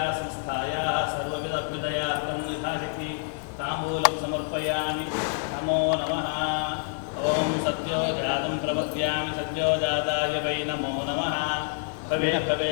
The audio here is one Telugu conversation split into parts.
संस्थायाः सर्वविधभ्युदयार्थं यथाशक्ति ताम्बूलं समर्पयामि। नमो नमः। ओं सद्यो जातं प्रपद्यामि सद्यो जाताय वै नमो नमः। भवे भवे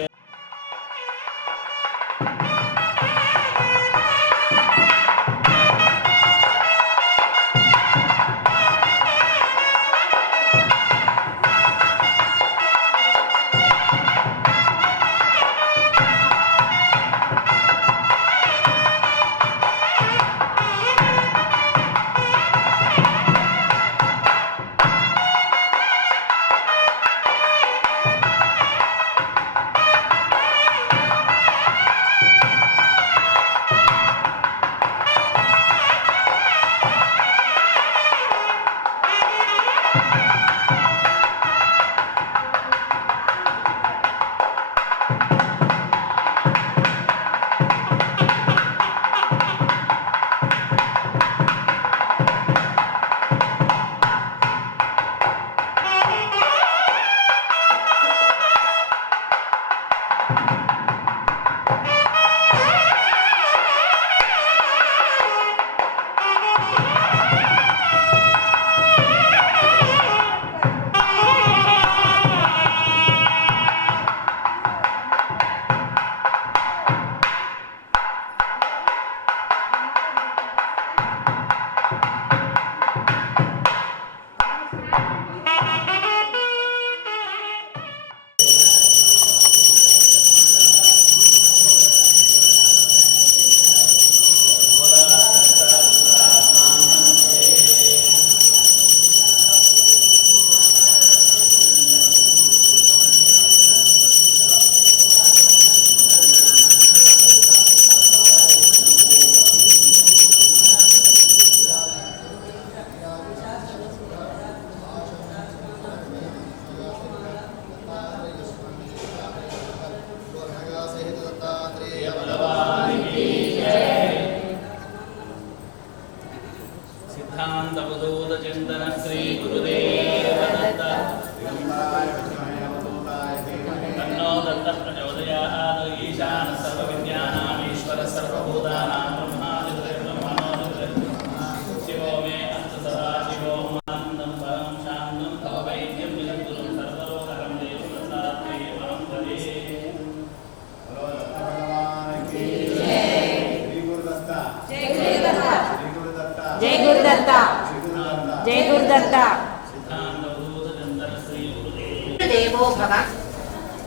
देवो भव।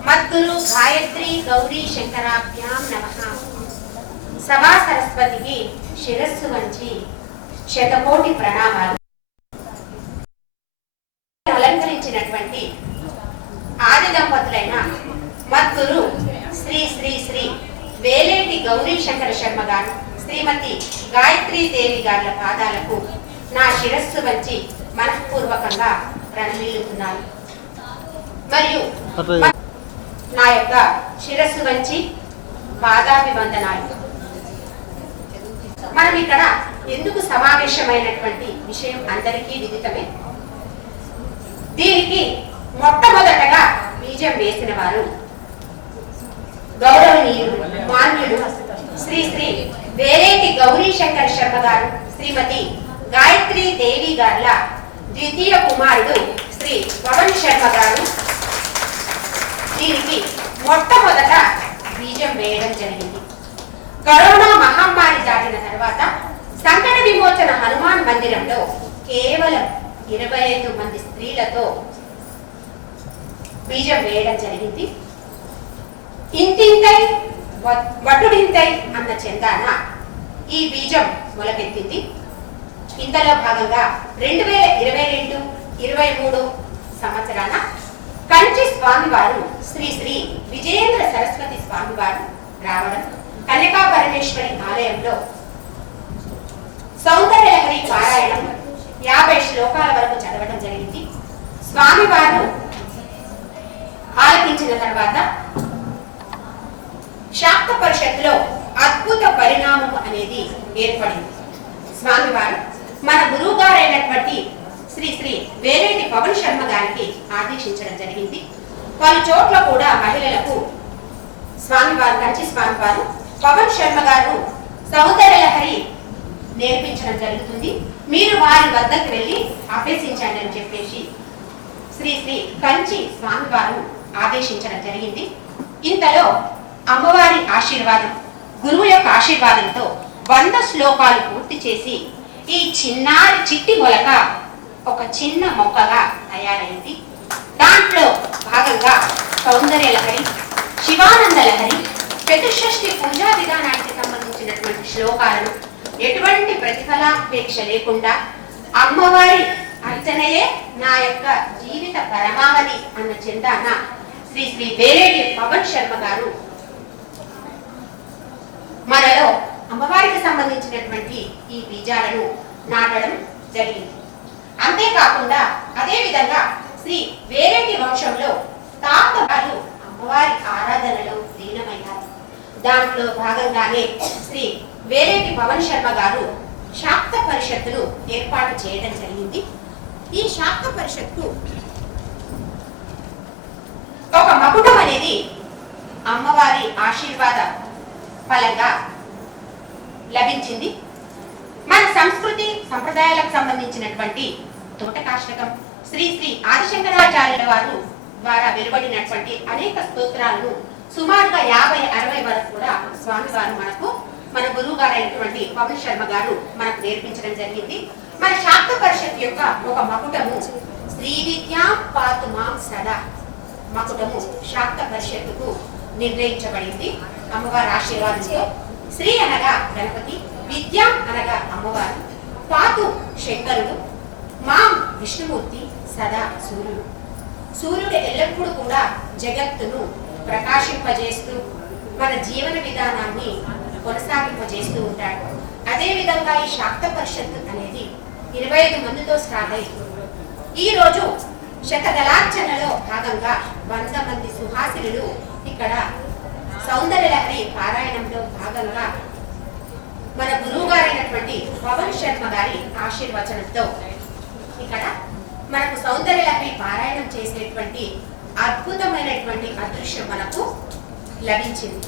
मद्गुरु गायत्री गौरी शंकराभ्यां नमः। सभा सरस्वती की शिरस्सु वंची శతకోటి ప్రణామాలు। అలంకరించినటువంటి ఆది దంపతులైన మద్గురు శ్రీ శ్రీ శ్రీ వేలేటి గౌరీ శంకర శర్మ గారు శ్రీమతి గాయత్రీ దేవి గారి పాదాలకు నా శిరస్సు వంచి మనఃపూర్వకంగా ప్రణమిల్లుతున్నాను। మరియు నా యొక్క శిరస్సు వంచి పాదాభివందనాలు। మనం ఇక్కడ ఎందుకు సమావేశమైనటువంటి విషయం అందరికీ విదితమే। దీనికి మొట్టమొదటగా బీజం వేసిన వారు గౌరవనీయులు మాన్యుడు శ్రీ శ్రీ వేలేటి గౌరీ శంకర శర్మ గారు శ్రీమతి గాయత్రీ దేవి గార్ల ద్వితీయ కుమారుడు శ్రీ పవన్ శర్మ గారు దీనికి మొట్టమొదట బీజం వేయడం జరిగింది। కరోనా మహమ్మారి దాటిన తర్వాత సంకట విమోచన హనుమాన్ మందిరంలో కేవలం 25 మంది స్త్రీలతో బీజం వేయడం జరిగింది। ఇంతింతై వటుడింతై అన్న చందాన ఈ బీజం మొలకెత్తింది। ఇంతలో భాగంగా 2022-23 సంవత్సరాన కంచి స్వామివారు శ్రీ శ్రీ విజయేంద్ర సరస్వతి స్వామివారు రావడం కన్యకా పరమేశ్వరి ఆలయంలో సౌందర్యలహరి పారాయణం 50 శ్లోకాల వరకు చదవడం జరిగింది। స్వామివారు ఆలకించిన తర్వాత శాక్త పరిషత్తులో అద్భుత పరిణామం అనేది ఏర్పడింది। స్వామివారు మన గురువు గారైనటువంటి శ్రీ శ్రీ వేలేటి పవన్ శర్మ గారికి ఆదేశించడం జరిగింది। పలు చోట్ల కూడా మహిళలకు స్వామివారు కంచి స్వామివారు పవన్ శర్మ గారు సౌందర్యలహరి నేర్పించడం జరుగుతుంది. మీరు వారి వద్దకు వెళ్ళి అభ్యసించండి అని చెప్పేసి శ్రీ శ్రీ కంచి స్వామి వారు ఆదేశించడం జరిగింది. ఇంతలో అమ్మవారి ఆశీర్వాదం, గురువు యొక్క ఆశీర్వాదంతో 100 శ్లోకాలు పూర్తి చేసి ఈ చిన్నారి చిట్టి మొలక ఒక చిన్న మొక్కగా తయారైంది. దాంట్లో భాగంగా సౌందర్యలహరి, శివానంద లహరి, చతుషష్ఠి పూజా విధానానికి సంబంధించినటువంటి శ్లోకాలను ఎటువంటి ప్రతిఫలాపేక్ష లేకుండా అమ్మవారి అర్చనయే నా యొక్క జీవిత పరమావధి అన్న చింతన శ్రీ శ్రీ వేరేటి పవన్ శర్మ గారు మనలో అమ్మవారికి సంబంధించినటువంటి ఈ బీజాలను నాటడం జరిగింది. అంతేకాకుండా అదే విధంగా శ్రీ వేరేటి వంశంలో తాత గారు అమ్మవారి ఆరాధనలో లీనమయ్యారు. దాంట్లో భాగంగానే శ్రీ వేరేటి పవన్ శర్మ గారు శాక్త పరిషత్తును ఏర్పాటు చేయడం జరిగింది. ఈ శాక్త పరిషత్తు ఒక మకుటం అనేది అమ్మవారి ఆశీర్వాద ఫలంగా లభించింది. మన సంస్కృతి సంప్రదాయాలకు సంబంధించినటువంటి తోటకాష్టకం శ్రీ శ్రీ ఆదిశంకరాచార్యుల వారు ద్వారా వెలువడినటువంటి అనేక స్తోత్రాలను సుమారుగా 50-60 వరకు కూడా స్వామివారు మన గురువు గారు అయినటువంటి పవన్ శర్మ గారు మనకు నేర్పించడం జరిగింది. మన శాక్త పరిషత్ యొక్క ఒక మకుటము శ్రీ విద్యా పాతుమాం సదా మకుటము శాక్త పరిషత్తుకు నిర్ణయించబడింది. అమ్మవారి ఆశీర్వాదంతో శ్రీ అనగా గణపతి, విద్య అనగా అమ్మవారు, పాతు శంకరుడు, మాం విష్ణుమూర్తి, సదా సూర్యుడు. సూర్యుడు ఎల్లప్పుడూ కూడా జగత్తును ప్రకాశింపజేస్తూ మన జీవన విధానాన్ని కొనసాగింపజేస్తూ ఉంటాడు. అదే విధంగా ఈ శాక్త పరిషత్తు అనేది 25 మందితో స్టార్ట్ అయింది. ఈ రోజు శతదళార్చనలో భాగంగా 100 మంది సుహాసినులు ఇక్కడ సౌందర్యలహరి పారాయణంలో భాగంగా మన గురువు గారైనటువంటి పవన్ శర్మ గారి ఆశీర్వచనంతో ఇక్కడ మనకు సౌందర్యలహరి పారాయణం చేసేటువంటి అద్భుతమైనటువంటి అదృశ్యం మనకు లభించింది.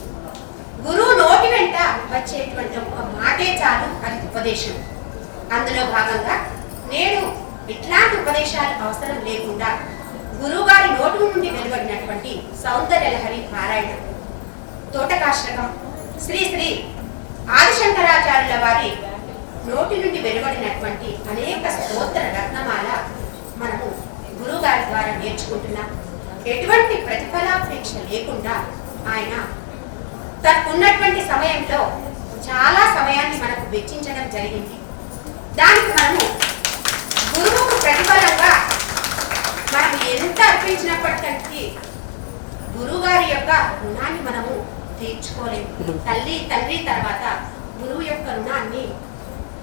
గురువు నోటి వెంట వచ్చేటువంటి ఒక మాటే చాలు, అది ఉపదేశం. అందులో భాగంగా నేడు ఇట్లాంటి ఉపదేశాలు అవసరం లేకుండా గురువు గారి నోటి నుండి వెలువడినటువంటి సౌందర్యలహరి పారాయణం, తోటకాష్టకం, శ్రీ శ్రీ ఆదిశంకరాచార్యుల వారి నోటి నుండి వెలువడినటువంటి అనేక స్తోత్ర రత్నమాల మనము గురువు గారి ద్వారా నేర్చుకుంటున్నాం. ఎటువంటి ప్రతిఫలాపేక్ష లేకుండా ఆయన తనకున్నటువంటి సమయంలో చాలా సమయాన్ని మనకు వెచ్చించడం జరిగింది. దానికి మనము గురువుకు ప్రతిఫలంగా మనం ఎంత అర్పించినప్పటికీ గురువు గారి యొక్క రుణాన్ని మనము తీర్చుకోలేము. తల్లి తండ్రి తర్వాత గురువు యొక్క రుణాన్ని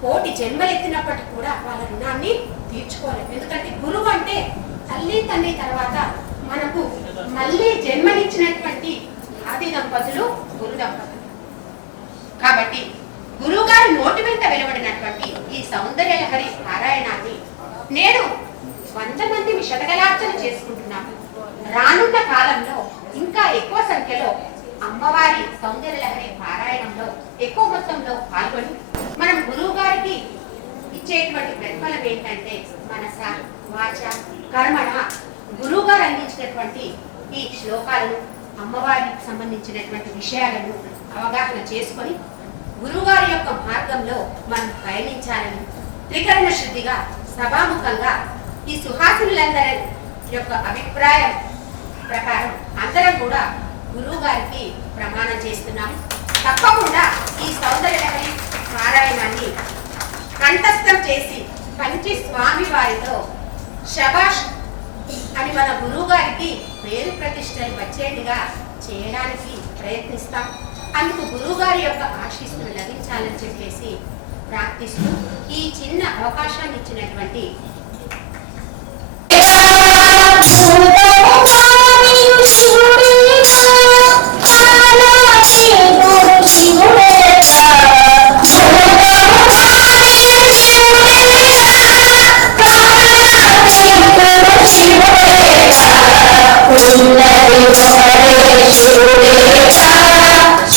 కోటి జన్మలెత్తినప్పటికీ కూడా వాళ్ళ రుణాన్ని తీర్చుకోలేము. ఎందుకంటే గురువు అంటే తల్లి తండ్రి తర్వాత మనకు మళ్ళీ జన్మనిచ్చినటువంటి ఆది దంపతులు గురు దంపతులు. కాబట్టి గురువు గారి నోటి వెంట వెలువడినటువంటి ఈ సౌందర్యలహరి పారాయణాన్ని నేడు 100 మంది శతగలార్చన చేసుకుంటున్నాము. రానున్న కాలంలో ఇంకా ఎక్కువ సంఖ్యలో అమ్మవారి సౌందర్యలహరి పారాయణంలో ఎక్కువ మొత్తంలో పాల్గొని మనం గురువు గారికి ఇచ్చేటువంటి ప్రతిఫలం ఏంటంటే మనస వాచ కర్మణ గురువు గారు అందించినటువంటి ఈ శ్లోకాలను, అమ్మవారికి సంబంధించినటువంటి విషయాలను అవగాహన చేసుకొని గురువు గారి యొక్క మార్గంలో మనం పయనించాలని త్రికరణ శుద్ధిగా సభాముఖంగా ఈ సుహాసినులందరి యొక్క అభిప్రాయం ప్రకారం అందరం కూడా గురువు గారికి ప్రమాణం చేస్తున్నాం. తప్పకుండా ఈ సౌందర్యలహరి పారాయణాన్ని కంఠస్థం చేసి కంచి స్వామి వారితో శబాష్ అని మన గురువు గారికి పేరు ప్రతిష్టలు వచ్చేట్టుగా చేయడానికి ప్రయత్నిస్తాం. అందుకు గురువు గారి యొక్క ఆశీస్సులు లభించాలని చెప్పేసి ప్రార్థిస్తూ ఈ చిన్న అవకాశాన్ని ఇచ్చినటువంటి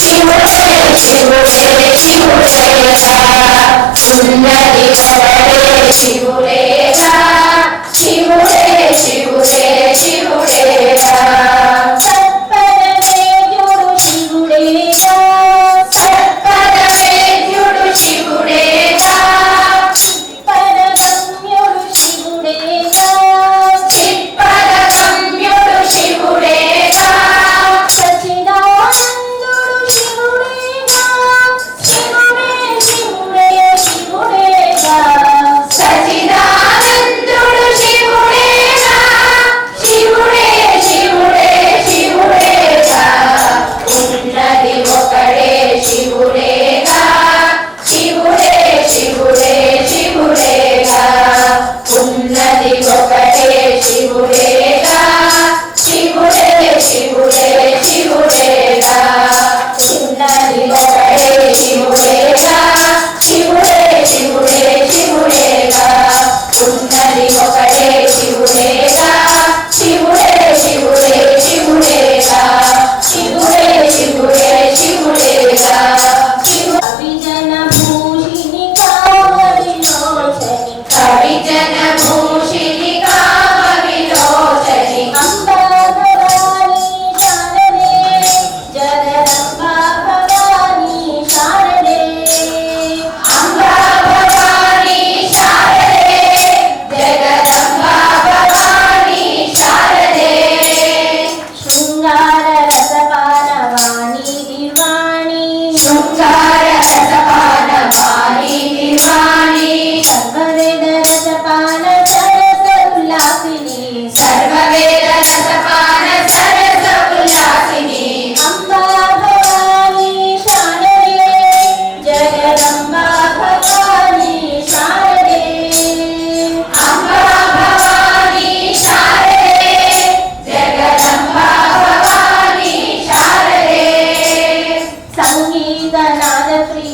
Shiva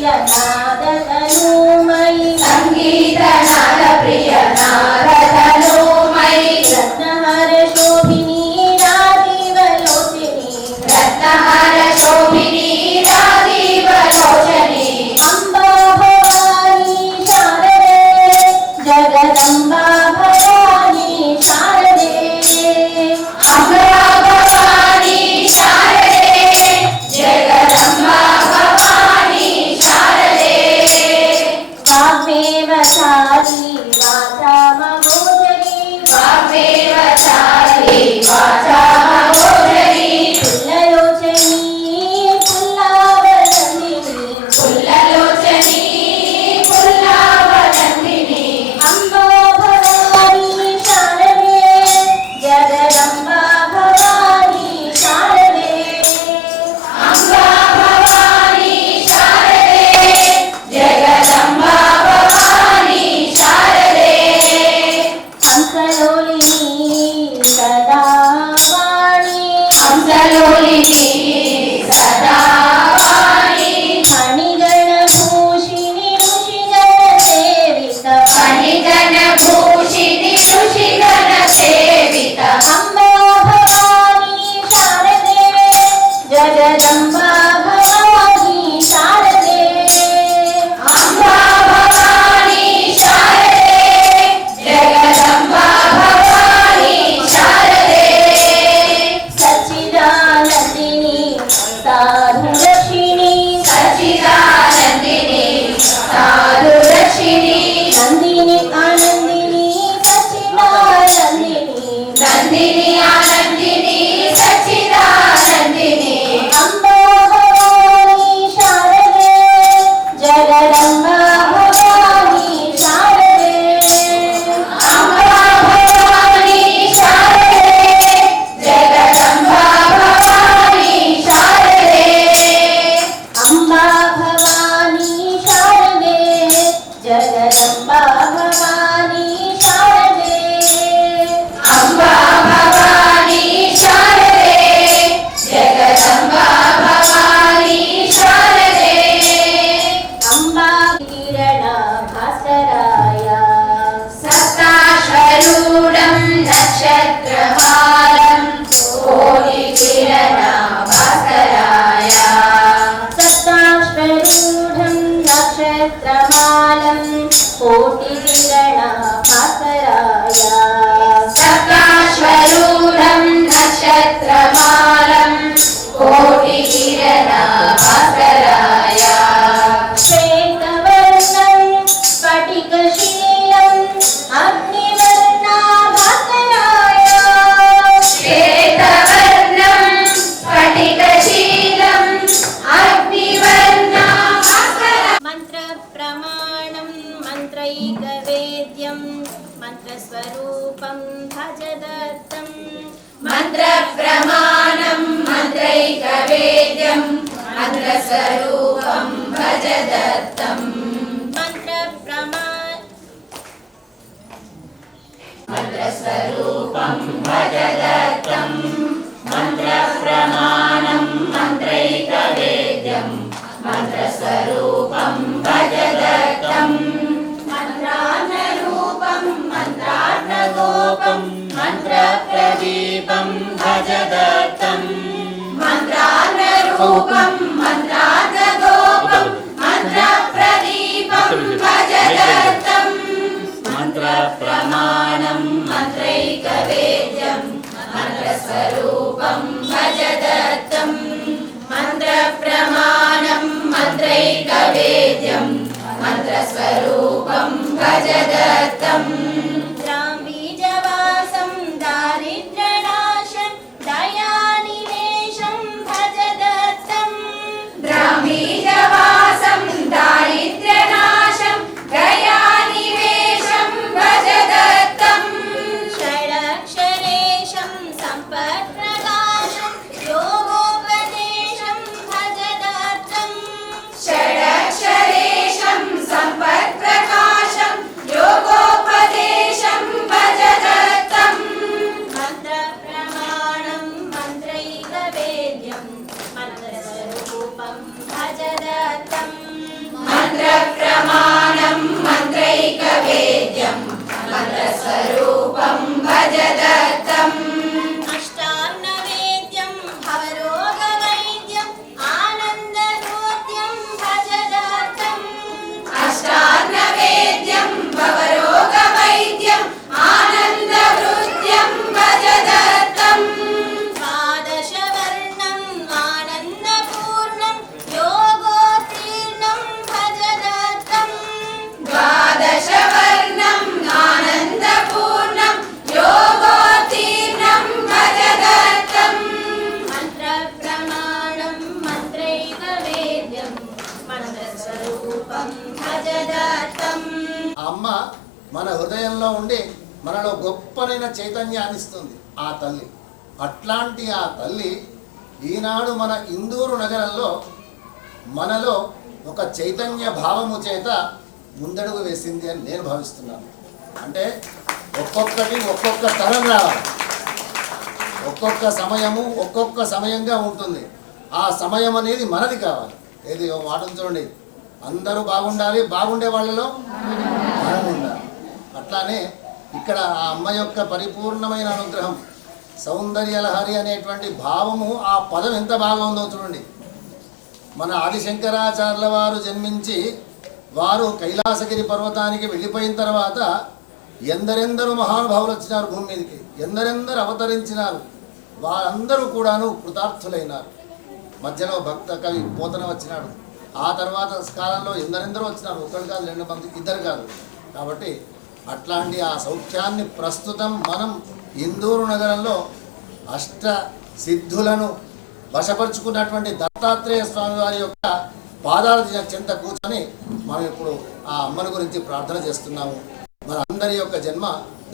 ప్రియ నాదతనుమయి సంగీతనాద ప్రియ నాదతనుమయి రత్నహార శోభిని రాజీవలోచని రత్నహార శోభిని రాజీవలోచని అంబా భవాని శారదే జగదంబా భవాని శారదే అంబా భవాని శారదే జగదంబా భవాని శారదే వాగ్దేవతారి వాచామగోచరి వాగ్దేవతారి వాచామగోచరి పుల్లలోచని పుల్లావలందిని పుల్లలోచని పుల్లావనందిని అంబా భవాని శారదే జగదంబా భవాని శారదే అంబా భవాని శారదే జగదంబా భవాని శారదే హంసలోలిని సదా వాణి హంసలోలిని సదా వాణి ఫణిగణభూషిణి ఋషిగణ సేవిత ఫణిగణ భూషిణి ఋషిగణ సేవిత అంబా భవాని శారదే జగదంబా భవాని శారదే అంబా భవాని శారదే జగదంబా భవాని శారదే సచ్చిదానందిని సాధురక్షిణి సచ్చిదానందిని సాధురక్షిణి నందిని ఆనందిని సచ్చిదానందిని నందిని ఆనందిని సచ్చిదానందిని అంబా భవాని శారదే జగదంబా భవాని శారదే అంబా భవాని శారదే జగదంబా భవాని శారదే అంబా భవాని శారదే జగదంబా భవాని శారదే అంబా భవాని శారదే జగదంబా భవాని శారదే అంబా కిరణ భాస్కరాయ సప్తాశ్వరూఢం నక్షత్రమాలం కోటి కిరణ భాస్కరాయ సప్తాశ్వరూఢం నక్షత్రమాలం కోటి కిరణ భాస్కరాయ సప్తాశ్వరూఢం నక్షత్రమాలం కోటి కిరణ భాస్కరాయ శ్వేతవర్ణం స్ఫటికశీలం అగ్నివర్ణా భాస్కరాయ శ్వేతవర్ణం స్ఫటికశీలం అగ్నివర్ణా భాస్కరాయ మంత్ర ప్రమాణం మంత్రైక వేద్యం మంత్రస్వరూపం భజదత్తం మంత్ర ప్రమాణం మంత్రైక వేద్యం మంత్రస్వరూపం భజదత్తం మంత్ర ప్రమా మంత్రస్వరూపం భజదత్తం మంత్ర ప్రమాణం మంత్రైక వేద్యం మంత్రస్వరూపం భజదత్తం మంత్రాన్నరూపం మంత్రాన్నగోపం మంత్రప్రదీపం భజదత్తం మంత్రాన్నరూపం మంత్రాన్నగోపం మంత్రప్రదీపం భజదత్తం మంత్ర ప్రమాణం మంత్రైక వేద్యం మంత్రస్వరూపం భజదత్తం మంత్ర ప్రమాణం మంత్రైక వేద్యం మంత్రస్వరూపం భజదత్తం బీజవాసం దారిద్ర్యనాశం దయానివేశం భజదత్తం ద్రామీజవాసం దారిద్ర్యనాశం దయానివేశం భజదత్తం షడక్షరేశం సంపత్ప్రకాశం యోగోపదేశం భజదత్తం షడక్షరేశం సంపత్ప్రకాశం యోగోపదేశం भवरोगवैद्यम् आनन्दहृद्यं भजदत्तम् द्वादशवर्णम् आनन्दपूर्णं योगोत्तीर्णं भजदत्तम् द्वादशवर्णम् आनन्दपूर्णं योगोत्तीर्णं भजदत्तम् मन्त्रप्रमाणं मन्त्रैक वेद्यं मन्त्रस्वरूपं भजदत्तम् అమ్మ మన హృదయంలో ఉండి మనలో గొప్పనైన చైతన్యాన్ని ఇస్తుంది ఆ తల్లి. అట్లాంటి ఆ తల్లి ఈనాడు మన ఇందూరు నగరంలో మనలో ఒక చైతన్య భావము చేత ముందడుగు వేసింది అని నేను భావిస్తున్నాను. అంటే ఒక్కొక్కటి ఒక్కొక్క తరం రావాలి, ఒక్కొక్క సమయము ఒక్కొక్క సమయంగా ఉంటుంది. ఆ సమయం అనేది మనది కావాలి. ఏది మాట చూడండి, అందరూ బాగుండాలి, బాగుండే వాళ్ళలో మనం ఉండాలి. అట్లానే ఇక్కడ ఆ అమ్మ యొక్క పరిపూర్ణమైన అనుగ్రహం, సౌందర్యలహరి అనేటువంటి భావము, ఆ పదం ఎంత బాగా ఉందో చూడండి. మన ఆదిశంకరాచార్యుల వారు జన్మించి వారు కైలాసగిరి పర్వతానికి వెళ్ళిపోయిన తర్వాత ఎందరెందరూ మహానుభావులు వచ్చినారు భూమి మీదకి, ఎందరెందరు అవతరించినారు. వారందరూ కూడాను కృతార్థులైనారు. మధ్యలో భక్త కవి పోతన వచ్చినాడు. ఆ తర్వాత కాలంలో ఎందరెందరూ వచ్చినారు, ఒకరు కాదు, 2 మంది, 2 కాదు. కాబట్టి అట్లాంటి ఆ సౌఖ్యాన్ని ప్రస్తుతం మనం ఇందూరు నగరంలో అష్ట సిద్ధులను వశపరుచుకున్నటువంటి దత్తాత్రేయ స్వామి వారి యొక్క పాదాల చెంత కూర్చొని మనం ఇప్పుడు ఆ అమ్మని గురించి ప్రార్థన చేస్తున్నాము. మన అందరి యొక్క జన్మ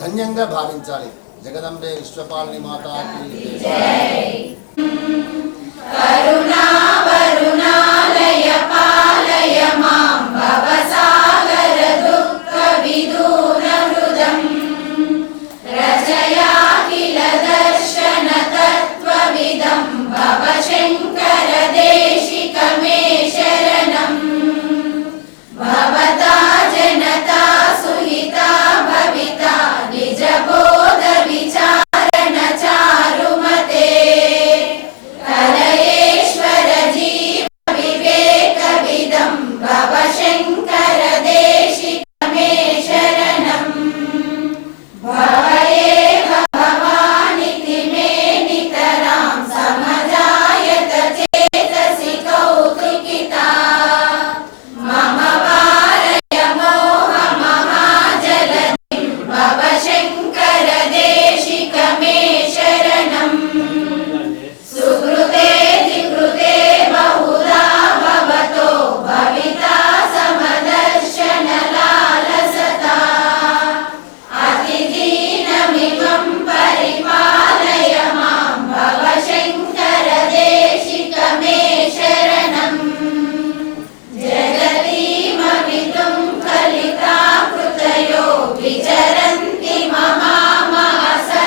ధన్యంగా భావించాలి. జగదంబే విశ్వపాలిని మాతాకి కరుణావరుణాలయ పాలయ మాం భవసాగర దుఃఖ విదూరహృదం రచయాఖిల దర్శన తత్వవిదం భవశంకర దేశికమే శరణం భవతా జనతా సుహితా భవితా నిజబోధ విచారణ చారుమతే కలయేశ్వర జీవ వివేక విదం భవశంకర దేశికమే శరణం భవయేవ భవానితి మే నితరాం సమజాయత చేతసి కౌతుకితా మమ వారయ మోహ మహాజలధిం భవశంకర దేశికమే శరణం సుకృతే ధికృతే బహుదా భవతో భవితా సమదర్శన లాలసతా అతిదీనమిమం పరిపాలయ మాం భవశంకర దేశికమే శరణం జగతీమమితుం కలితాకృతయో విచరంతి మహామహసచ్చలతః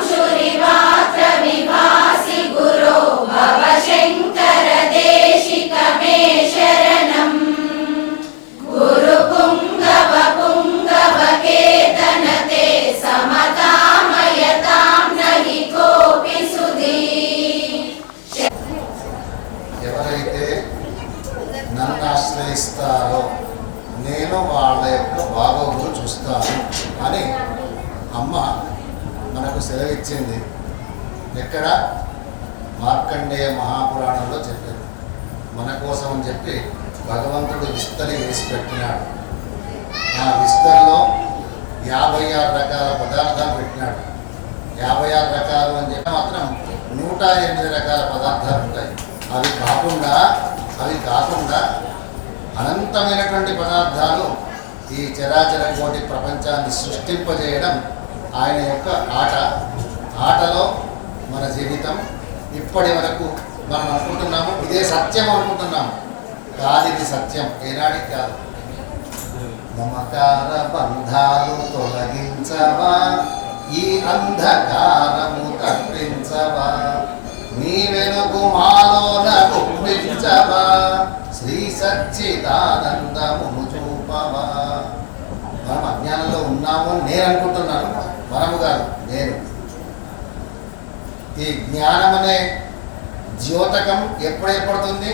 అహిమాంశురివాత్ర విభాసి గురో భవశంకర దేశికమే శరణం గురుపుంగవ పుంగవకేతనతే సమతామయతాం నహి కోపి సుధీ ఎవరైతే నన్ను ఆశ్రయిస్తారో నేను వాళ్ళ యొక్క బాగోగులు చూస్తాను అని అమ్మ మనకు సెలవిచ్చింది. ఎక్కడ? మార్కండేయ మహాపురాణంలో చెప్పింది. మన కోసం అని చెప్పి భగవంతుడు విస్తరి వేసి పెట్టినాడు. ఆ విస్తరిలో 56 రకాల పదార్థాలు పెట్టినాడు. 56 రకాలు అని చెప్పి మాత్రం 108 రకాల పదార్థాలు ఉంటాయి. అవి కాకుండా అనంతమైనటువంటి పదార్థాలు ఈ చరాచర కోటి ప్రపంచాన్ని సృష్టింపజేయడం ఆయన యొక్క ఆటలో మన జీవితం. ఇప్పటి వరకు మనం అనుకుంటున్నాము ఇదే సత్యం అనుకుంటున్నాము. కాదు, ఇది సత్యం, ఏనాడికి కాదు. మమకార బంధాలు తొలగించవా, ఈ అంధకారము తప్పించవా, నీ వెనుగు మాలోన గుప్పించవా, శ్రీ సచ్చిదానందమును చూపవా. మనం అజ్ఞానంలో ఉన్నాము అని నేను అనుకుంటున్నాను, మనము కాదు, నేను. ఈ జ్ఞానం అనే ద్యోతకం ఎప్పుడు ఏర్పడుతుంది?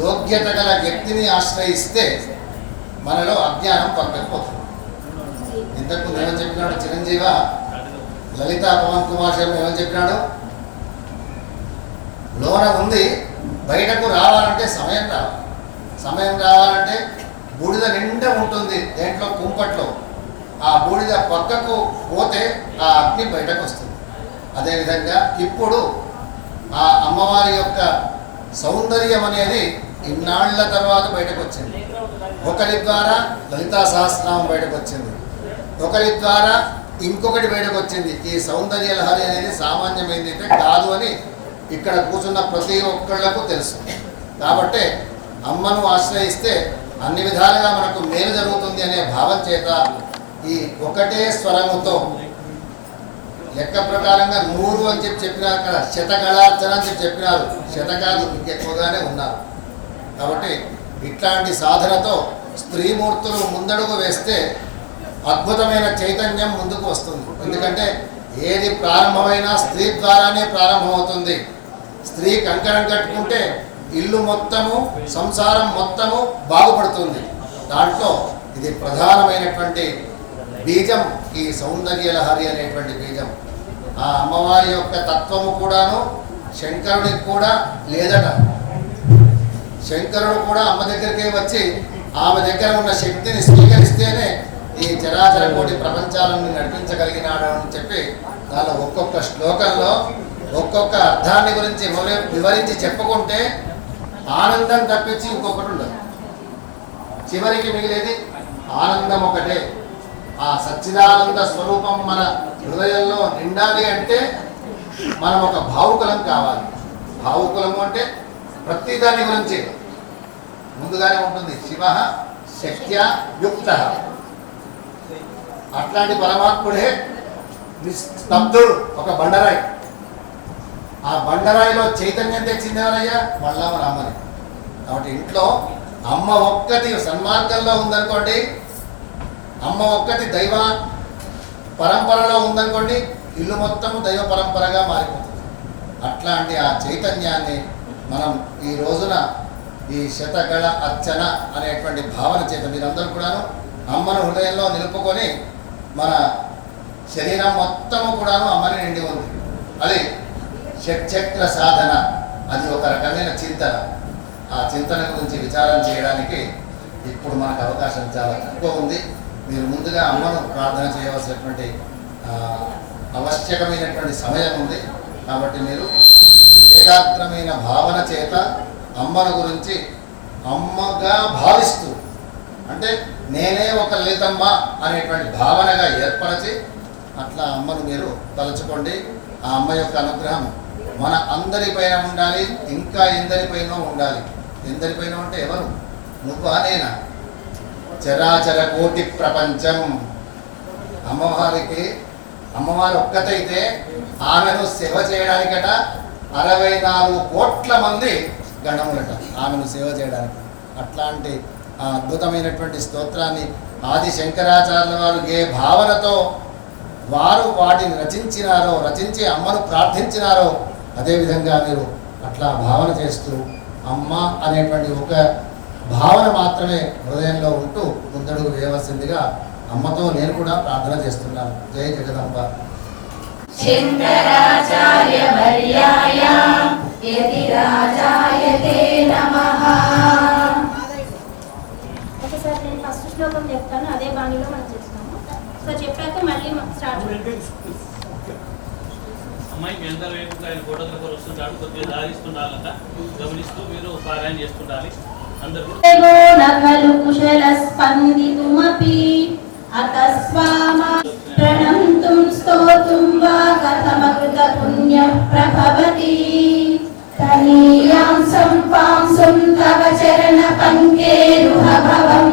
యోగ్యత గల వ్యక్తిని ఆశ్రయిస్తే మనలో అజ్ఞానం పక్కకు పోతుంది. ఇంతకుముందు ఏమని చెప్పినాడు చిరంజీవ? లలిత పవన్ కుమార్ శర్మ ఏమని చెప్పినాడు? లోన ఉంది, బయటకు రావాలంటే సమయం రావాలి. సమయం రావాలంటే బూడిద నిండా ఉంటుంది దేంట్లో, కుంపట్లో. ఆ బూడిద పక్కకు పోతే ఆ అగ్ని బయటకు వస్తుంది. అదేవిధంగా ఇప్పుడు ఆ అమ్మవారి యొక్క సౌందర్యం అనేది ఇన్నాళ్ల తర్వాత బయటకు వచ్చింది. ఒకరి ద్వారా లలితా సహస్రనామం బయటకు వచ్చింది, ఒకరి ద్వారా ఇంకొకటి బయటకు వచ్చింది. ఈ సౌందర్య లహరి అనేది సామాన్యమైంది అయితే కాదు అని ఇక్కడ కూర్చున్న ప్రతి ఒక్కళ్లకు తెలుసు. కాబట్టి అమ్మను ఆశ్రయిస్తే అన్ని విధాలుగా మనకు మేలు జరుగుతుంది అనే భావం చేత ఈ ఒకటే స్వరముతో లెక్క ప్రకారంగా 100 అని చెప్పినారు కదా, శతగళార్చన అని చెప్పినారు. శతకాలు ఇంకెక్కువగానే ఉన్నారు. కాబట్టి ఇట్లాంటి సాధనతో స్త్రీమూర్తులు ముందడుగు వేస్తే అద్భుతమైన చైతన్యం ముందుకు వస్తుంది. ఎందుకంటే ఏది ప్రారంభమైనా స్త్రీ ద్వారానే ప్రారంభమవుతుంది. స్త్రీ కంకణం కట్టుకుంటే ఇల్లు మొత్తము, సంసారం మొత్తము బాగుపడుతుంది. దాంట్లో ఇది ప్రధానమైనటువంటి బీజం ఈ సౌందర్య లహరి అనేటువంటి బీజం. ఆ అమ్మవారి యొక్క తత్వము కూడాను శంకరుడికి కూడా లేదట. శంకరుడు కూడా అమ్మ దగ్గరికే వచ్చి ఆమె దగ్గర ఉన్న శక్తిని స్వీకరిస్తేనే ఈ చరాచర కోటి ప్రపంచాలను నడిపించగలిగినాడు అని చెప్పి దానిలో ఒక్కొక్క శ్లోకంలో ఒక్కొక్క అర్థాన్ని గురించి వివరించి చెప్పుకుంటే ఆనందం తప్పించి ఇంకొకటి ఉండదు. చివరికి మిగిలేది ఆనందం ఒకటే. ఆ సచ్చిదానంద స్వరూపం మన హృదయంలో నిండాలి అంటే మనం ఒక భావుకులం కావాలి. భావుకులము అంటే ప్రతి దాని గురించి ముందుగానే ఉంటుంది. శివ శక్త్యా యుక్త. అట్లాంటి పరమాత్ముడే నిస్తబ్దుడు, ఒక బండరాయి. ఆ బండరాయిలో చైతన్యం తెచ్చింది ఎవరయ్యా? మళ్ళా మన అమ్మని. కాబట్టి ఇంట్లో అమ్మ ఒక్కటి సన్మార్గంలో ఉందనుకోండి, అమ్మ ఒక్కటి దైవ పరంపరలో ఉందనుకోండి, ఇల్లు మొత్తము దైవ పరంపరగా మారిపోతుంది. అట్లాంటి ఆ చైతన్యాన్ని మనం ఈ రోజున ఈ శతగళ అర్చన అనేటువంటి భావన చేత మీరందరూ కూడాను అమ్మను హృదయంలో నిలుపుకొని మన శరీరం మొత్తము కూడాను అమ్మని నిండి ఉంది. అది షట్చక్ర సాధన. అది ఒక రకమైన చింతన. ఆ చింతన గురించి విచారం చేయడానికి ఇప్పుడు మనకు అవకాశం చాలా తక్కువ ఉంది. మీరు ముందుగా అమ్మను ప్రార్థన చేయవలసినటువంటి ఆవశ్యకమైనటువంటి సమయం ఉంది. కాబట్టి మీరు ఏకాగ్రమైన భావన చేత అమ్మను గురించి అమ్మగా భావిస్తూ, అంటే నేనే ఒక లలితమ్మ అనేటువంటి భావనగా ఏర్పరచి అట్లా అమ్మను మీరు తలుచుకోండి. ఆ అమ్మ యొక్క అనుగ్రహం మన అందరిపైన ఉండాలి, ఇంకా ఎందరిపైన ఉండాలి. ఎందరిపైన అంటే ఎవరు? నువ్వా నేనా? చరాచర కోటి ప్రపంచం. అమ్మవారికి అమ్మవారు ఒక్కటైతే ఆమెను సేవ చేయడానికట 64 కోట్ల మంది గణములట ఆమెను సేవ చేయడానికి. అట్లాంటి ఆ అద్భుతమైనటువంటి స్తోత్రాన్ని ఆది శంకరాచార్యుల వారు ఏ భావనతో వారు వాటిని రచించి అమ్మను ప్రార్థించినారో అదేవిధంగా మీరు అట్లా భావన చేస్తూ అమ్మ అనేటువంటి ఒక భావన మాత్రమే హృదయంలో ఉంటూ ముందడుగు వేయవలసిందిగా అమ్మతో నేను కూడా ప్రార్థన చేస్తున్నాను. జై జగదంబ. శంకరాచార్య వర్యాయ యతిరాజాయ తే నమః. ఒకసారి నేను ఫస్ట్ శ్లోకం చెప్తాను, అదే బాణీలో మనం చేస్తాము. సో చెప్పాక మళ్ళీ స్టార్ట్. అమ్మాయి మీ అందరూ వేపుగా ఆయన ఫోటోగ్రాఫర్ వస్తుంటాడు, కొద్దిగా దారిస్తుండాలంట, గమనిస్తూ మీరు పారాయణ చేస్తుండాలి. అందరూ నఖలు కుశల స్పందితుమపి అతస్వామా ప్రణంతుం స్తోతుం వా కథమకృత పుణ్య ప్రభవతి తనీయాం సంపాంసుం తవ చరణ పంకేరుహభవం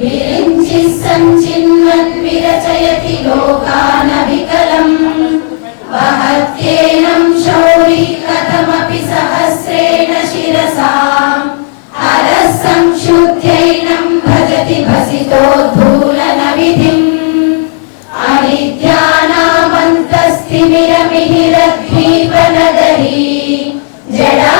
విరించి సంచిన్వన్ విరచయతి లోకాన వికలం వహత్యేనం శౌరీ కథమపి సహస్రేణ శిరసాం సంశుద్ధైనం భజతి భసితోద్ధూలన విధిం అవిద్యానామంతస్తిమిరమిహిరద్వీపనగరీ జడా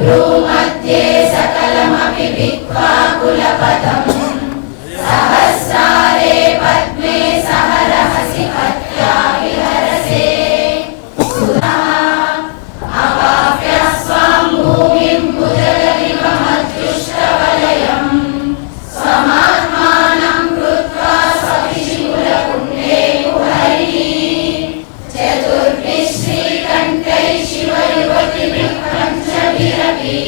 भ्रूमध्ये सकलमपि भित्त्वा कुलपतम् सहस्रारे पद्मे सह रहसि पत्या विहरसे सुधा अवाप्य स्वां भूमिं भुजगदिवमदृष्टवलयम् स्वमात्मानं कृत्वा स्वपिशिकुलकुण्डे कुहरी चतुर्भिः श्रीकण्ठैः शिवयुवतिभिः पञ्चभिरपि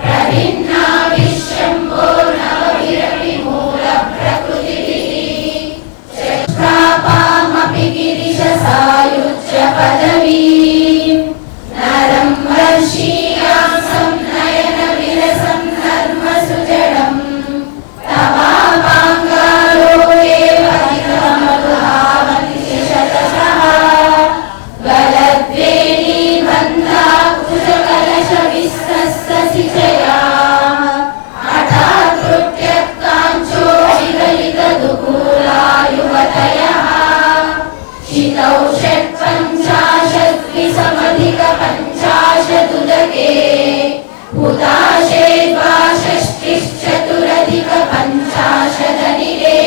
प्रभिन्ना विश्वम्भो नवभिरपि मूलप्रकृतिभिः चक्रापामपि गिरिशसायुज्य पदवीं नरं वर्षीयां संनयनविरसं धर्मसुजडम् तवाङ्गारो एव हितमनुभावन्ति शतशः गलद्वेणी बन्धा कुशकलशविस्तस्तसिचया हठात् कृत्यक्काञ्चो विगलितदुकूला युवतयः शितौ षट्पञ्चाशद्विसमधिकपञ्चाशदुदके हुताशे द्वाषष्टिश्चतुरधिकपञ्चाशदनिरे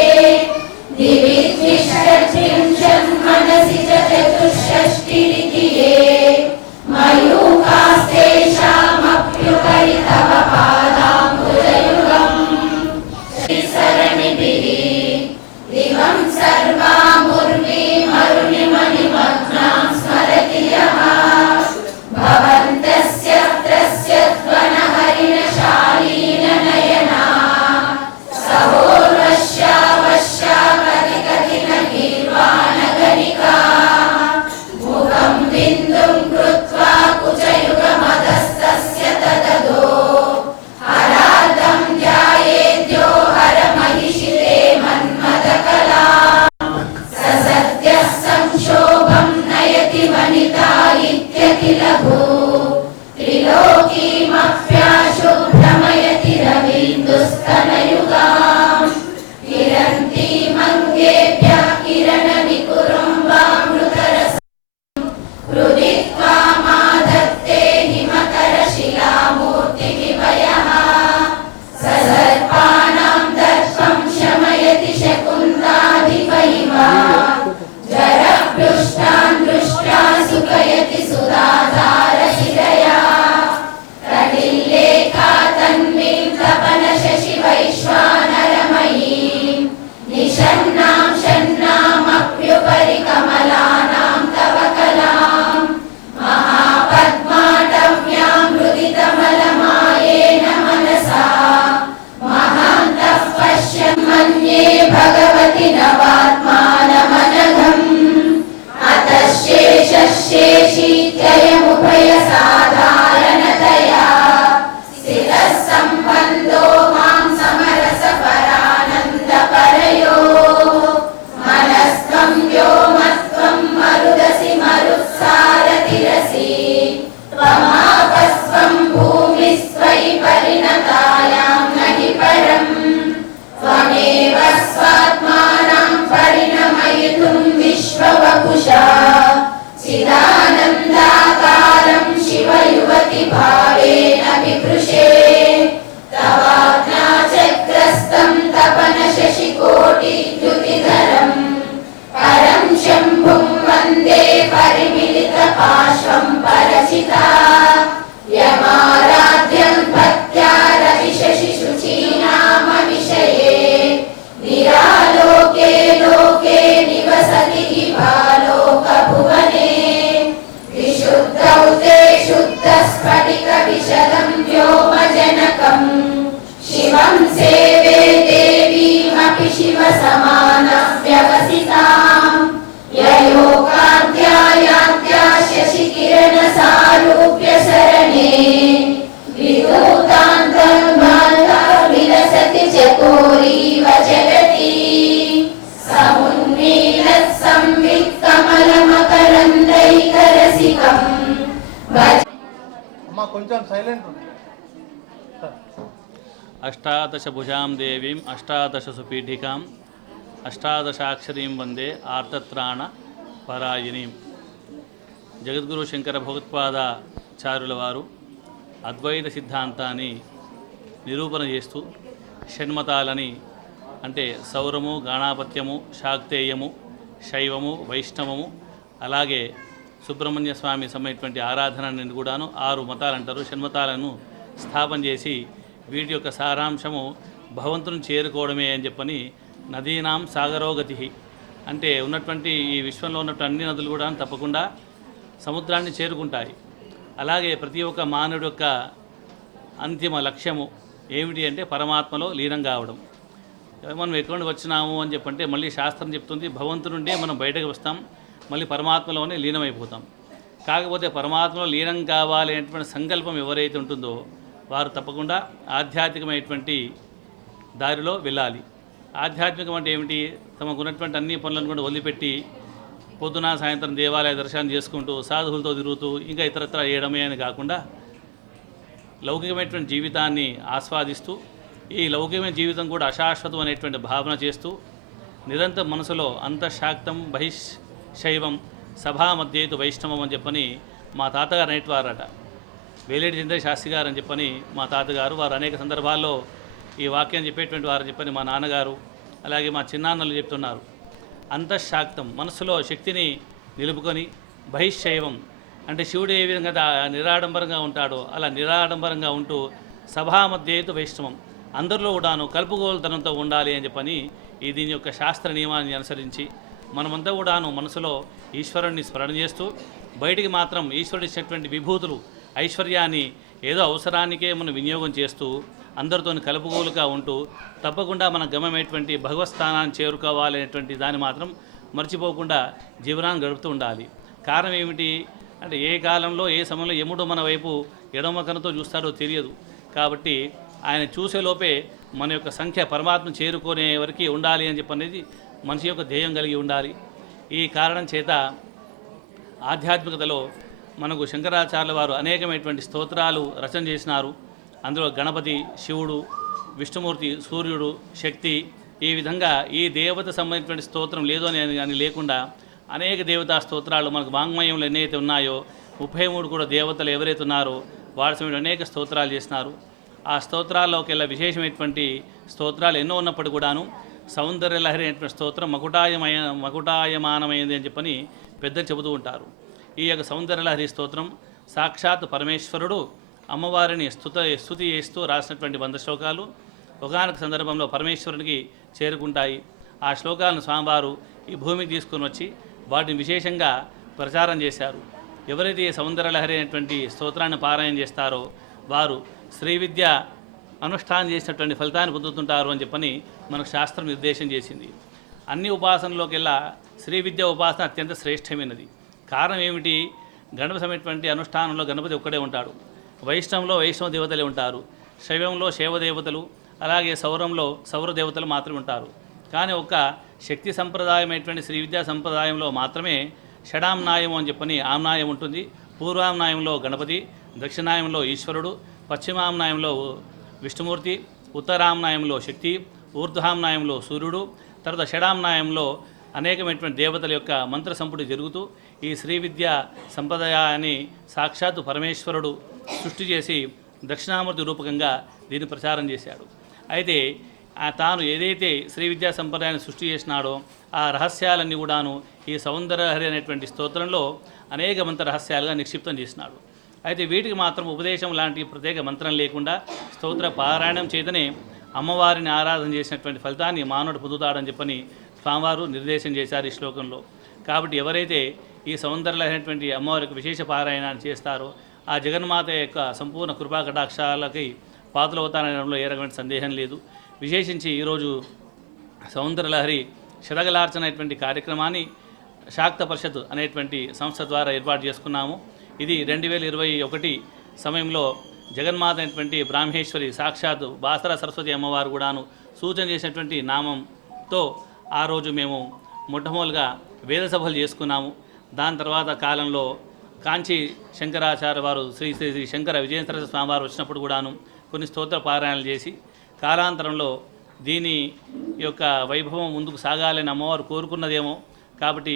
दिवि द्विषट्त्रिंशन्मनसि च चतुष्षष्टिरितिये मयूखास्तेषामप्युपरि तव पादाम्बुजयुगम् श्रीसरणिभिः दिवं सर्वामुर्वीमरुणिमणिमग्नां स्मरति यः भवन्तस्य त्रस्यध्वनहरिणशालीननयना सहोर्वश्यावश्याकतिकथिनगीर्वाणगणिका मुखं बिन्दुं कृत्वा कुचयुगमधस्तस्य तददो हरार्दं ध्यायेद्यो हरमहिषिते मन्मथकला ससद्यः संक्षोभं नयति वनिता इत्यखिलभू त्रिलोकीमप्याशु भ्रमयति रवीन्दुस्तनयुगाम् किरन्तीमङ्गेभ्यः किरणविकुरुम्बामृतरसं हृदि त्वामाधत्ते हिमकरशिलामूर्तिविभयः ससर्पाणां दर्पं शमयति शकुन्ताधिप इव जरभ्युष्टान् दृष्ट्वा सुखयति सुधाधारशिरया कटिल्लेखा तन्वीं तपनशशिवैश्वानरमयीं निषण्णां षण्णामप्युपरि कमलानां तव कलां महापद्माटव्यां हृदितमलमायेन मनसा महान्तः पश्यन् मन्ये भगवति नवात्मानमनघम् अतः शेषशेषीत्ययमुभयसाधारणतया स्थितः सम्बन्धो मां समरसपरानन्दपरयो मनस्त्वं व्योमत्वं मरुदसि मरुत्सारतिरसि त्वमापस्त्वं भूमिस्त्वयि परिणतायां न हि परम् त्वमेव स्वात्मानं परिणमयितुं विश्ववपुषा चिदानन्दाकारं शिवयुवति भावेन विभृशे तवाज्ञाचक्रस्तं तपनशशिकोटिद्युतिधरं परं शम्भुं वन्दे परिमिलितपार्श्वं परचिता यमाराध्यं भक्त्या रविशशिशुचीनामविषये निरालोके लोके निवसति इवालोकभुवने विशुद्धौ ते शुद्धस्फटिकविशदं व्योमजनकं शिवं सेवे देवीमपि शिवसमानव्यवसितां ययोगाध्यायाद्या शशिकिरणसारूप्यशरणे विधूतान्तर्माता विलसति चकोरीव जगति समुन्मीलत्संवित्कमलमकरन्दैकरसिकम् అమ్మా కొంచెం సైలెంట్ అష్టాదశభుజాం దేవీం అష్టాదశసుపీఠికాం అష్టాదశాక్షరీం వందే ఆర్తత్రాణ పరాయణీం. జగద్గురు శంకర భగవత్పాదాచార్యుల వారు అద్వైత సిద్ధాంతాన్ని నిరూపణ చేస్తూ షణ్మతాలని అంటే సౌరము, గాణాపత్యము, శాక్తేయము, శైవము, వైష్ణవము, అలాగే సుబ్రహ్మణ్య స్వామి సంబంధించినటువంటి ఆరాధనని కూడాను 6 మతాలు అంటారు. షణ్మతాలను స్థాపన చేసి వీటి యొక్క సారాంశము భగవంతుని చేరుకోవడమే అని చెప్పని నదీనాం సాగరోగతి అంటే ఉన్నటువంటి ఈ విశ్వంలో ఉన్నటువంటి అన్ని నదులు కూడా తప్పకుండా సముద్రాన్ని చేరుకుంటాయి. అలాగే ప్రతి ఒక్క మానవుడి యొక్క అంతిమ లక్ష్యము ఏమిటి అంటే పరమాత్మలో లీనం కావడం. మనం ఎక్కడి నుండి వచ్చినాము అని చెప్పంటే మళ్ళీ శాస్త్రం చెప్తుంది భగవంతుడి నుండే మనం బయటకు వస్తాం, మళ్ళీ పరమాత్మలోనే లీనమైపోతాం. కాకపోతే పరమాత్మలో లీనం కావాలి అనేటువంటి సంకల్పం ఎవరైతే ఉంటుందో వారు తప్పకుండా ఆధ్యాత్మికమైనటువంటి దారిలో వెళ్ళాలి. ఆధ్యాత్మికం అంటే ఏమిటి? తమకు ఉన్నటువంటి అన్ని పనులను కూడా వదిలిపెట్టి పొద్దున సాయంత్రం దేవాలయ దర్శనం చేసుకుంటూ సాధువులతో తిరుగుతూ ఇంకా ఇతరత్ర చేయడమే అని కాకుండా లౌకికమైనటువంటి జీవితాన్ని ఆస్వాదిస్తూ ఈ లౌకికమైన జీవితం కూడా అశాశ్వతం అనేటువంటి భావన చేస్తూ నిరంతరం మనసులో అంతఃశాక్తం బహిశైవం సభా మధ్యేతు వైష్ణవం అని చెప్పని మా తాతగారు అనేటివారట. వేలేటి చంద్ర శాస్త్రి గారు అని చెప్పని మా తాతగారు. వారు అనేక సందర్భాల్లో ఈ వాక్యం చెప్పేటువంటి వారని చెప్పని మా నాన్నగారు అలాగే మా చిన్నాన్నలు చెప్తున్నారు. అంతఃశాక్తం మనసులో శక్తిని నిలుపుకొని బహిశైవం అంటే శివుడు ఏ విధంగా నిరాడంబరంగా ఉంటాడో అలా నిరాడంబరంగా ఉంటూ సభా మధ్యేతు వైష్ణవం అందరిలో కూడాను కలుపుగోలుతనంతో ఉండాలి అని చెప్పని ఈ దీని యొక్క శాస్త్ర నియమాన్ని అనుసరించి మనమంతా కూడాను మనసులో ఈశ్వరుణ్ణి స్మరణ చేస్తూ బయటికి మాత్రం ఈశ్వరుడు ఇచ్చినటువంటి విభూతులు ఐశ్వర్యాన్ని ఏదో అవసరానికే మనం వినియోగం చేస్తూ అందరితో కలుపుగోలుగా ఉంటూ తప్పకుండా మన గమ్యమైనటువంటి భగవత్ స్థానాన్ని చేరుకోవాలనేటువంటి దాన్ని మాత్రం మర్చిపోకుండా జీవనాన్ని గడుపుతూ ఉండాలి. కారణం ఏమిటి అంటే ఏ కాలంలో ఏ సమయంలో యముడు మన వైపు ఎడమ కనుతో చూస్తాడో తెలియదు. కాబట్టి ఆయన చూసేలోపే మన యొక్క సంఖ్య పరమాత్మ చేరుకునే వరకు ఉండాలి అని చెప్పనేది మనిషి యొక్క ధ్యేయం కలిగి ఉండాలి. ఈ కారణం చేత ఆధ్యాత్మికతలో మనకు శంకరాచార్యుల వారు అనేకమైనటువంటి స్తోత్రాలు రచన చేసినారు. అందులో గణపతి, శివుడు, విష్ణుమూర్తి, సూర్యుడు, శక్తి ఈ విధంగా ఈ దేవత సంబంధించినటువంటి స్తోత్రం లేదు అని లేకుండా అనేక దేవతా స్తోత్రాలు మనకు వాంగ్మయంలో ఎన్నైతే ఉన్నాయో 33 కూడా దేవతలు ఎవరైతే ఉన్నారో వారి సమయంలో అనేక స్తోత్రాలు చేసినారు. ఆ స్తోత్రాల్లోకెల్లా విశేషమైనటువంటి స్తోత్రాలు ఎన్నో ఉన్నప్పటికీ కూడాను సౌందర్యలహరి అనేటువంటి స్తోత్రం మకుటాయమానమైంది అని చెప్పని పెద్దలు చెబుతూ ఉంటారు. ఈ యొక్క సౌందర్యలహరి స్తోత్రం సాక్షాత్ పరమేశ్వరుడు అమ్మవారిని స్తుతి చేస్తూ రాసినటువంటి 100 శ్లోకాలు ఒకనొక సందర్భంలో పరమేశ్వరునికి చేరుకుంటాయి. ఆ శ్లోకాలను స్వామివారు ఈ భూమికి తీసుకుని వచ్చి వాటిని విశేషంగా ప్రచారం చేశారు. ఎవరైతే ఈ సౌందర్యలహరి అనేటువంటి స్తోత్రాన్ని పారాయణ చేస్తారో వారు శ్రీ విద్య అనుష్ఠానం చేసినటువంటి ఫలితాన్ని పొందుతుంటారు అని చెప్పని మనకు శాస్త్రం నిర్దేశం చేసింది. అన్ని ఉపాసనలోకెల్లా శ్రీ విద్య ఉపాసన అత్యంత శ్రేష్టమైనది. కారణం ఏమిటి? గణపతి సమేటువంటి అనుష్ఠానంలో గణపతి ఒక్కడే ఉంటాడు. వైష్ణవంలో వైష్ణవ దేవతలే ఉంటారు. శైవంలో శైవ దేవతలు అలాగే సౌరంలో సౌర దేవతలు మాత్రమే ఉంటారు. కానీ ఒక శక్తి సంప్రదాయమైనటువంటి శ్రీ విద్యా సంప్రదాయంలో మాత్రమే షడాంనాయం అని చెప్పని ఆమ్నాయం ఉంటుంది. పూర్వాంనాయంలో గణపతి, దక్షిణాయంలో ఈశ్వరుడు, పశ్చిమాంనాయంలో విష్ణుమూర్తి, ఉత్తరాంనాయంలో శక్తి, ఊర్ధ్వాంనాయంలో సూర్యుడు, తర్వాత షడాంనాయంలో అనేకమైనటువంటి దేవతల యొక్క మంత్ర సంపుటి జరుగుతూ ఈ శ్రీ విద్యా సంప్రదాయాన్ని సాక్షాత్తు పరమేశ్వరుడు సృష్టి చేసి దక్షిణామూర్తి రూపకంగా దీన్ని ప్రచారం చేశాడు. అయితే తాను ఏదైతే శ్రీ విద్యా సంప్రదాయాన్ని సృష్టి చేసినాడో ఆ రహస్యాలన్నీ కూడాను ఈ సౌందర్యహరి అనేటువంటి స్తోత్రంలో అనేక మంత్ర రహస్యాలుగా నిక్షిప్తం చేసినాడు. అయితే వీటికి మాత్రం ఉపదేశం లాంటి ప్రత్యేక మంత్రం లేకుండా స్తోత్ర పారాయణం చేతనే అమ్మవారిని ఆరాధన చేసినటువంటి ఫలితాన్ని మానవుడు పొందుతాడని చెప్పని స్వామివారు నిర్దేశం చేశారు ఈ శ్లోకంలో. కాబట్టి ఎవరైతే ఈ సౌందర్యమైనటువంటి అమ్మవారి యొక్క విశేష పారాయణాన్ని చేస్తారో ఆ జగన్మాత యొక్క సంపూర్ణ కృపా కటాక్షాలకి పాత్రలవుతానడంలో ఏ రకమైన సందేహం లేదు. విశేషించి ఈరోజు సౌందర్యలహరి శతగలార్చన అనేటువంటి కార్యక్రమాన్ని శాక్త పరిషత్ అనేటువంటి సంస్థ ద్వారా ఏర్పాటు చేసుకున్నాము. ఇది 2021 సమయంలో జగన్మాత అనేటువంటి బ్రాహ్మేశ్వరి సాక్షాత్ బాసర సరస్వతి అమ్మవారు కూడాను సూచన చేసినటువంటి నామంతో ఆ రోజు మేము మొట్టమొదలుగా వేద సభలు చేసుకున్నాము. దాని తర్వాత కాలంలో కాంచి శంకరాచార్య వారు శ్రీ శ్రీ శ్రీ శంకర విజయేంద్ర స్వామివారు వచ్చినప్పుడు కూడాను కొన్ని స్తోత్ర పారాయణలు చేసి కాలాంతరంలో దీని యొక్క వైభవం ముందుకు సాగాలని అమ్మవారు కోరుకున్నదేమో. కాబట్టి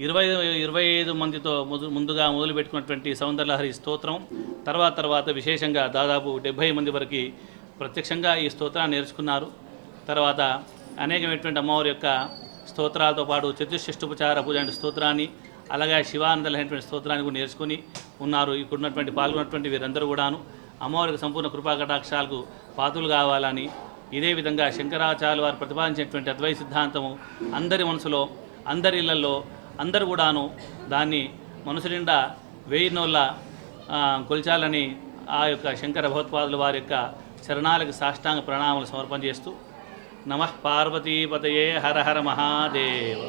25 మందితో ముందుగా మొదలుపెట్టుకున్నటువంటి సౌందర్యలహరి స్తోత్రం తర్వాత విశేషంగా దాదాపు 70 మంది వరకు ప్రత్యక్షంగా ఈ స్తోత్రాన్ని నేర్చుకున్నారు. తర్వాత అనేకమైనటువంటి అమ్మవారి యొక్క స్తోత్రాలతో పాటు చతుషష్ఠోపచార పూజ అంటే స్తోత్రాన్ని, అలాగే శివానందలైనటువంటి స్తోత్రాన్ని కూడా నేర్చుకుని ఉన్నారు. ఇక్కడ ఉన్నటువంటి పాల్గొన్నటువంటి వీరందరూ కూడాను అమ్మవారికి సంపూర్ణ కృపా కటాక్షాలకు పాత్రలు కావాలని, ఇదే విధంగా శంకరాచార్యుల వారు ప్రతిపాదించినటువంటి అద్వైత సిద్ధాంతము అందరి మనసులో, అందరి ఇళ్లలో అందరూ కూడాను దాన్ని మనసు నిండా 1000 నోళ్ళ కొలిచాలని ఆ యొక్క శంకర భగవత్పాదుల వారి యొక్క చరణాలకు సాష్టాంగ ప్రణామాలు సమర్పణ చేస్తూ నమః పార్వతీపతయే హర హర మహాదేవ.